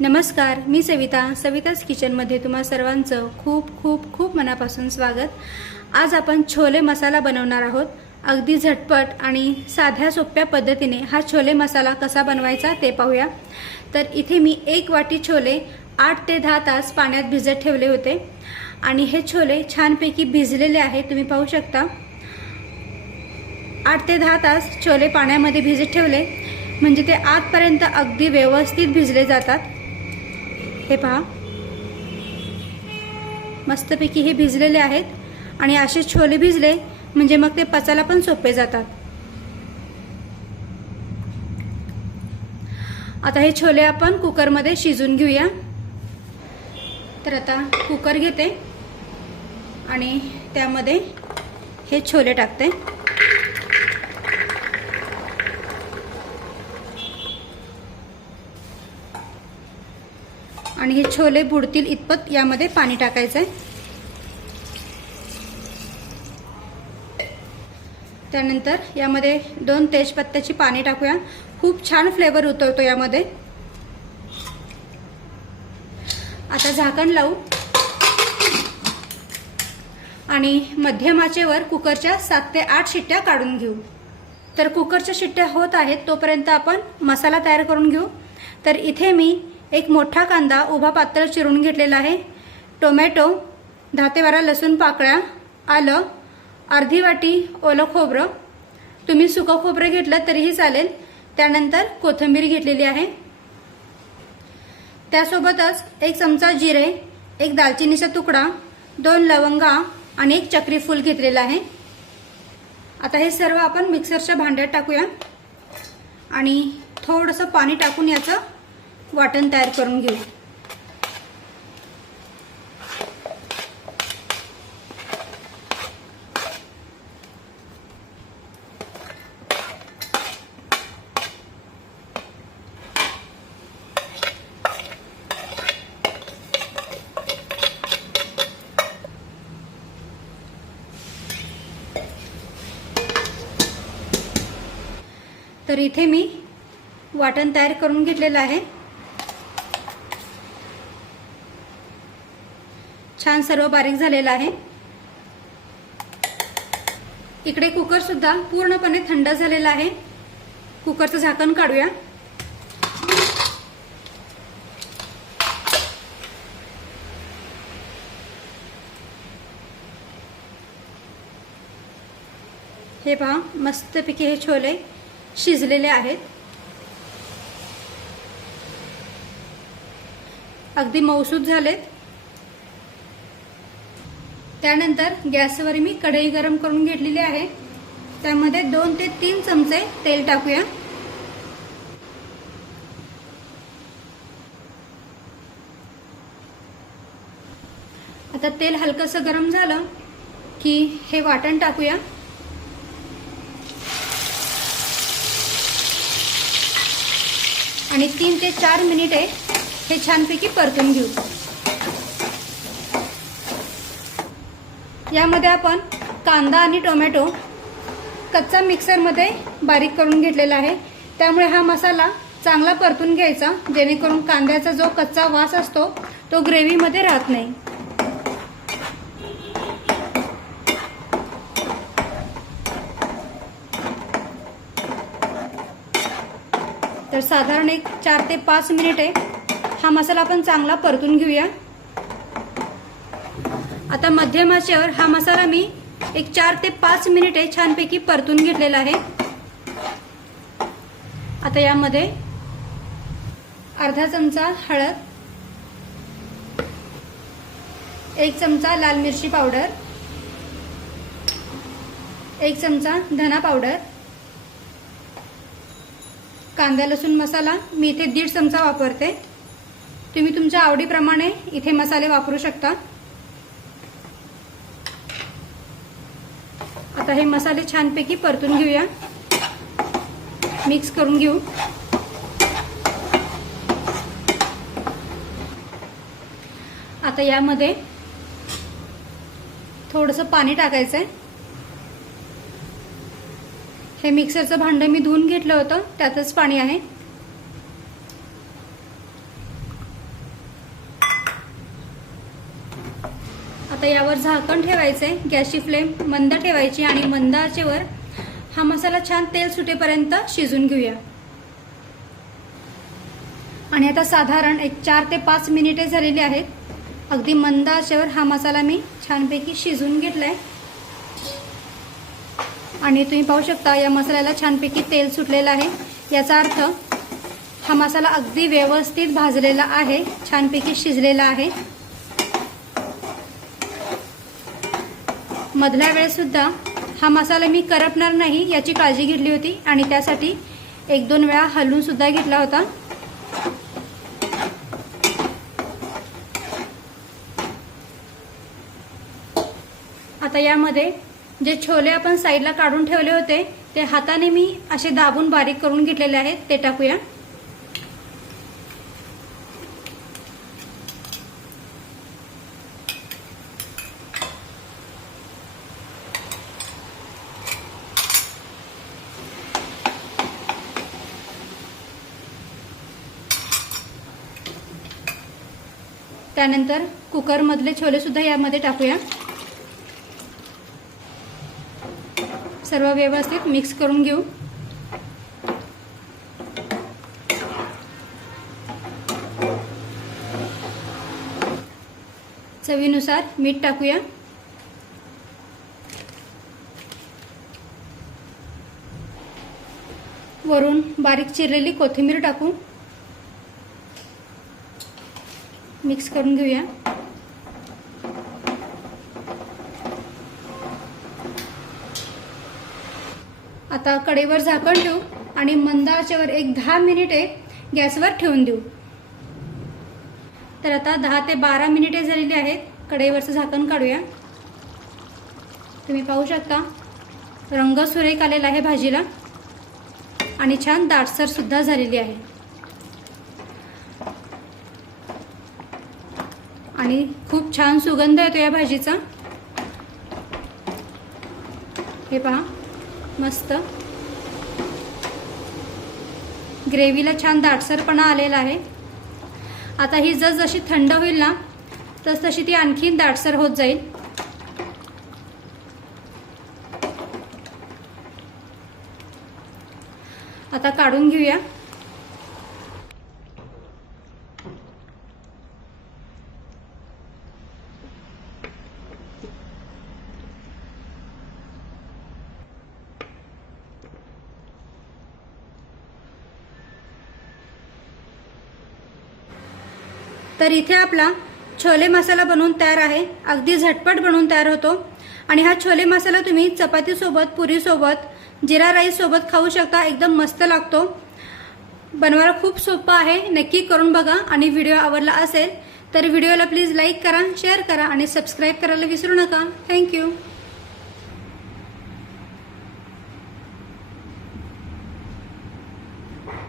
नमस्कार मी सविता. सविताच किचनमध्ये तुम्हा सर्वांचं खूप खूप खूप मनापासून स्वागत. आज आपण छोले मसाला बनवणार आहोत. अगदी झटपट आणि साध्या सोप्या पद्धतीने हा छोले मसाला कसा बनवायचा ते पाहूया. तर इथे मी एक वाटी छोले आठ ते दहा तास पाण्यात भिजत ठेवले होते. आणि हे छोले छानपैकी भिजलेले आहेत तुम्ही पाहू शकता. आठ ते दहा तास छोले पाण्यामध्ये भिजत ठेवले. म्हणजे ते आतपर्यंत अगदी व्यवस्थित भिजले जातात. हे पहा. मस्तपैकी हे भिजलेले आहेत आणि असे छोले भिजले म्हणजे मग ते पचायला पण सोपे जातात. आता हे छोले आपण कुकरमध्ये शिजून घेऊया. तर आता कुकर घेते आणि त्यामध्ये हे छोले टाकते. आणि हे छोले बुडतील इतपत यामध्ये पाणी टाकायचं आहे त्यानंतर यामध्ये दोन तेजपत्त्याची पाणी टाकूया. खूप छान फ्लेवर उतरतो यामध्ये. आता झाकण लावू. आणि मध्यमाचेवर कुकरच्या सात ते आठ शिट्ट्या काढून घेऊ. तर कुकरच्या शिट्ट्या होत आहेत तोपर्यंत आपण मसाला तयार करून घेऊ. तर इथे मी एक मोठा कांदा उभा पातळ चिरून घेतलेला आहे. टोमॅटो दहा ते बारा लसूण पाकळ्या आलं अर्धी वाटी ओलं खोबरं. तुम्ही सुकं खोबरं घेतलं तरीही चालेल. त्यानंतर कोथिंबीर घेतलेली आहे. त्यासोबतच एक चमचा जिरे एक दालचिनीचा तुकडा दोन लवंगा आणि एक चक्री फूल घेतलेलं आहे. आता हे सर्व आपण मिक्सरच्या भांड्यात टाकूया. आणि थोडंसं पाणी टाकून याचं वाटण तयार करून घेऊ. तर इथे मी वाटण तयार करून घेतलेलं आहे. छान सर्व बारीक झालेलं आहे. इकडे कुकर सुद्धा पूर्णपणे थंड झालेला आहे. कुकरचं झाकण काढूया. हे पहा मस्तपैकी हे छोले शिजलेले आहेत. अगदी मौसूद झालेत. त्यानंतर गॅसवर मी कढई गरम करून घेतलेली आहे. त्यामध्ये दोन ते तीन चमचे तेल टाकूया. आता तेल हलकंसं गरम झालं की हे वाटण टाकूया. आणि तीन ते चार मिनिटे हे छानपैकी परतून घेऊ. यामध्ये आपण कांदा आणि टोमॅटो कच्चा मिक्सरमध्ये बारीक करून घेतलेला आहे. त्यामुळे हा मसाला चांगला परतून घ्यायचा जेणेकरून कांद्याचा जो कच्चा वास असतो तो ग्रेव्हीमध्ये राहत नाही. तर साधारण एक चार ते पाच मिनिटे हा मसाला आपण चांगला परतून घेऊया. आता मध्यम आचेवर हा मसाला मी एक चार ते पाच मिनिटे छानपैकी परतून घेतलेला आहे. आता यामध्ये अर्धा चमचा हळद एक चमचा लाल मिरची पावडर एक चमचा धना पावडर कांदा लसूण मसाला मी इथे दीड चमचा वापरते. तुम्ही तुमच्या आवडीप्रमाणे इथे मसाले वापरू शकता. आता हे मसाले छानपैकी परतून घेऊया. मिक्स करून घेऊ. आता यामध्ये थोडंसं पाणी टाकायचं आहे हे मिक्सरचं भांडं मी धुवून घेतलं होतं त्यातच पाणी आहे. आता यावर झाकण ठेवायचे गॅसची फ्लेम मंद ठेवायची आणि मंद आचेवर हा मसाला छान तेल सुटेपर्यंत शिजून घेऊया. आणि आता साधारण एक चार ते पाच मिनिटे झालेली आहेत. अगदी मंद आचेवर हा मसाला मी छानपैकी शिजून घेतलाय. आणि तुम्ही पाहू शकता या मसाल्याला छानपैकी तेल सुटलेलं आहे. याचा अर्थ हा मसाला अगदी व्यवस्थित भाजलेला आहे छानपैकी शिजलेला आहे. मधल्या वेळेस सुद्धा हा मसाला मी करपणार नाही याची काळजी घेतली होती आणि त्यासाठी एक दोन वेळा हलवून सुद्धा घेतला होता. आता यामध्ये जे छोले आपण साईडला काढून ठेवले होते ते हाताने मी असे दाबून बारीक करून घेतलेले आहेत ते टाकूया. त्यानंतर कुकरमधले छोले सुद्धा यामध्ये टाकूया. सर्व व्यवस्थित मिक्स करून घेऊ. चवीनुसार मीठ टाकूया. वरून बारीक चिरलेली कोथिंबीर टाकू. मिक्स करून घेऊया. आता कडेवर झाकण ठेवू आणि मंद आचेवर एक दहा मिनिटे गॅसवर ठेवून देऊ. तर आता दहा ते बारा मिनिटे झालेली आहेत. कढईवरचं झाकण काढूया. तुम्ही पाहू शकता रंग सुरेख आलेला आहे भाजीला. आणि छान दाटसर सुद्धा झालेली आहे. आणि खूप छान सुगंध येतो या भाजीचा. हे पहा मस्त. ग्रेव्हीला छान दाटसरपणा आलेला आहे. आता ही जसजशी थंड होईल ना तस तशी ती आणखीन दाटसर होत जाईल. आता काढून घेऊया. तर इथे आपला छोले मसाला बनवून तयार आहे. अगदी झटपट बनवून तयार होतो. आणि हा छोले मसाला तुम्ही चपातीसोबत पुरीसोबत जिरा राईस सोबत खाऊ शकता. एकदम मस्त लागतो. बनवायला खूप सोपं आहे. नक्की करून बघा. आणि व्हिडिओ आवडला असेल तर व्हिडिओला प्लीज लाईक करा शेअर करा आणि सबस्क्राईब करायला विसरू नका. थँक्यू